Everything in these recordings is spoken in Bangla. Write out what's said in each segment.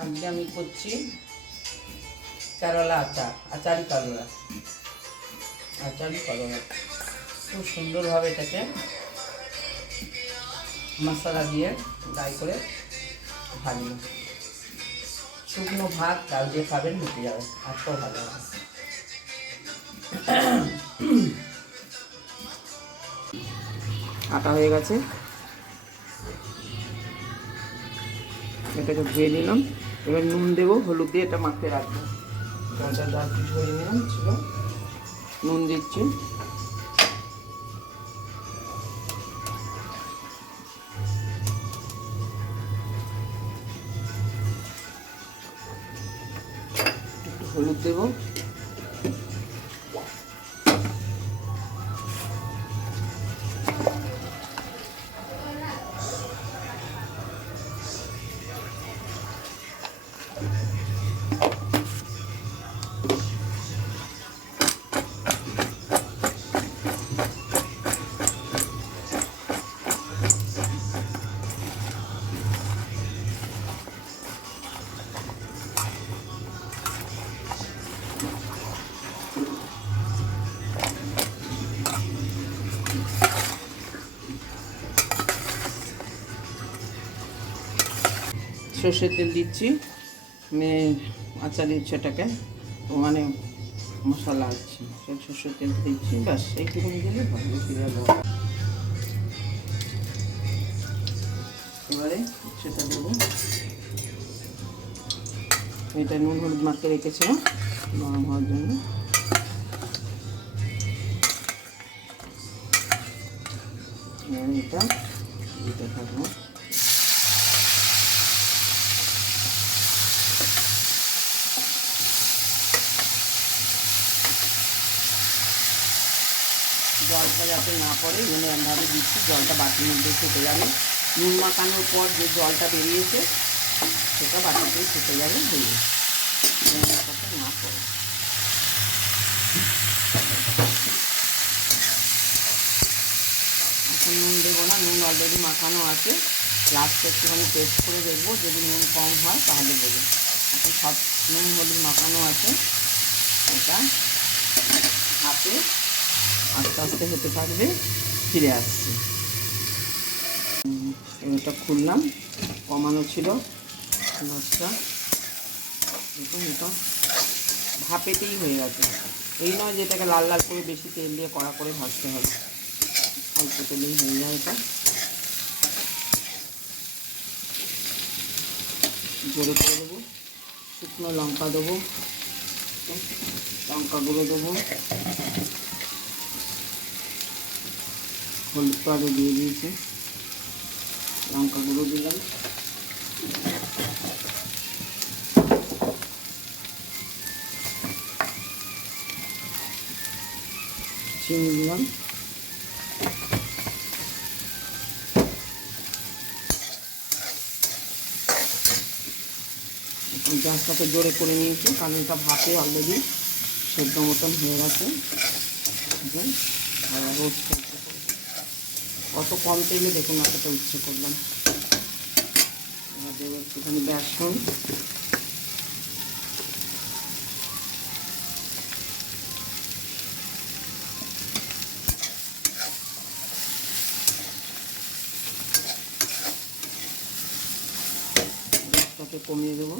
আজকে আমি করছি করলা আচার, আচারি করলা, আচারি করলা। খুব সুন্দরভাবে এটাকে মশলা দিয়ে ফ্রাই করে ভাজবো। শুকনো ভাত ডাল দিয়ে খাবেন, মিটে যাবে, এত ভালো হবে। আটা হয়ে গেছে, এটাকে ধুয়ে নিলাম। এবার নুন দেবো, হলুদ দিয়ে এটা মাখিয়ে রাখবো। জলটা জল কিছু করে নিলাম ছিল, নুন দিচ্ছি। একটু হলুদ দেবো, সর্ষের তেল দিচ্ছি, আচারের সেটাকে মানে মশলা আছে, সর্ষের তেল দিচ্ছি, ব্যাস এইটুকুনি দিলে ভালো ফিরে যাবো। এবারে সেটা দেবো, এটা নুন হলুদ মাখিয়ে রেখেছিলাম নরম হওয়ার জন্য। এটা দিতে থাকবো। জলটা যাতে না পড়ে জন্য এমনভাবে দিচ্ছি, জলটা বাটির মধ্যে ফুটে যাবে। নুন মাখানোর পর যে জলটা বেরিয়েছে সেটা বাটিতেই ফুটে যাবে, হয়ে না পড়ে। এখন নুন দেবো না, নুন অলরেডি মাখানো আছে। লাস্টে একটুখানি টেস্ট করে দেখবো, যদি নুন কম হয় তাহলে দেবো। এখন সব নুন হলুদ মাখানো আছে, এটা হাতে আস্তে আস্তে হতে থাকবে, ফিরে আসছি। এটা খুললাম, কমানো ছিল মাছটা, দেখুন এটা ভাপেতেই হয়ে গেছে। এই নয় যে এটাকে লাল লাল করে বেশি তেল দিয়ে কড়া করে ভাজতে হবে, অল্প তেলেই হয়ে যায় এটা। জোরে করে দেবো, শুকনো লঙ্কা দেবো, লঙ্কা গুঁড়ো দেবো, হলুদ তো আগে দিয়ে দিয়েছি, লঙ্কা গুঁড়ো দিলাম, চিনি দিলাম, গ্যাসটাকে জোরে করে নিয়েছি কারণ এটা ভাপে অলরেডি সেদ্ধ মতন হয়ে গেছে। রোস্ট কত কম তেলে দেখুন এতটা উচ্ছে করলাম। এবার দেবো একটুখানি বেসন, গ্যাসটাকে কমিয়ে দেবো।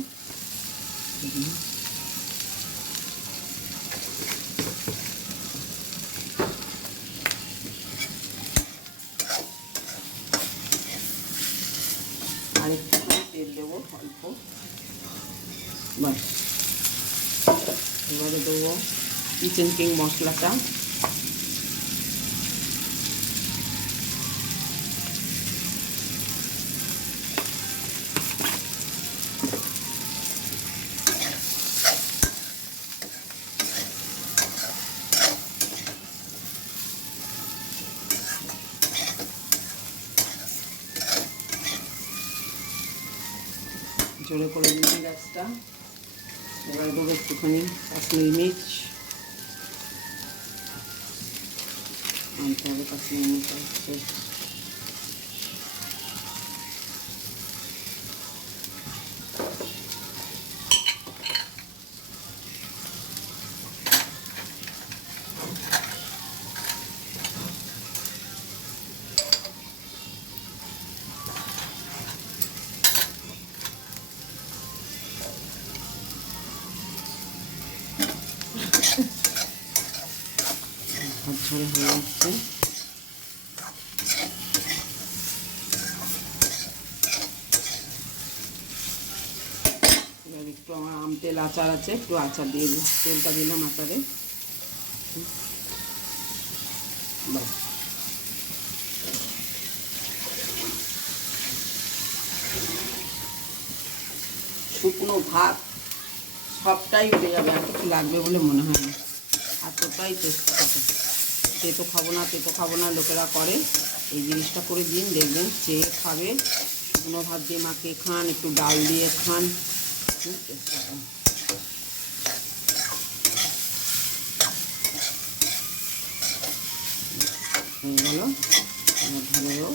আর একটু তেল দেবো অল্প, বাস। এবারে দেবো কিচেন কিং মশলাটা, জোরে করে দিচ্ছি গ্যাসটা। এবার দেবো একটুখানি কাশ্মীরি মির্চ, আনতে হবে কাশ্মীরি মির্চ হচ্ছে। ঝরঝরে হয়ে যাচ্ছে। এবার একটু আমার আম তেল আচার আছে, একটু আচার দিয়ে দিই, তেলটা দিলাম আচারে। বাস, শুকনো ভাত সবটাই উঠে যাবে, আর কিছু লাগবে বলে মনে হয় না, এতটাই টেস্ট থাকে। তেতো খাবো না, তেতো খাবো না লোকেরা করে, এই জিনিসটা করে দিন, দেখবেন চেয়ে খাবে। শুকনো ভাত দিয়ে মাখিয়ে খান, একটু ডাল দিয়ে খান, খুব টেস্ট হবে। হয়ে গেল, ঢালেও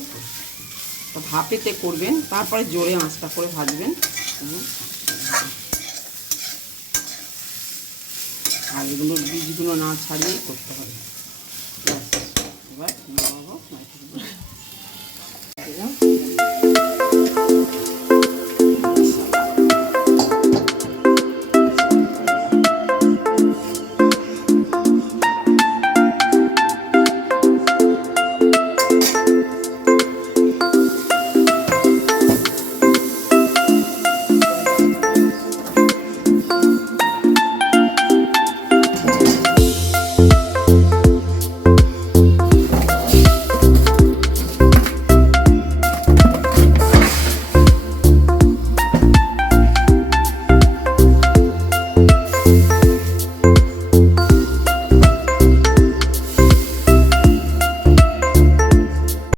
ভাপেতে করবেন, তারপরে জোরে আঁচটা করে ভাজবেন। আর এগুলোর বীজগুলো না ছাড়িয়েই করতে হবে। এবার নামাবো, দিলাম।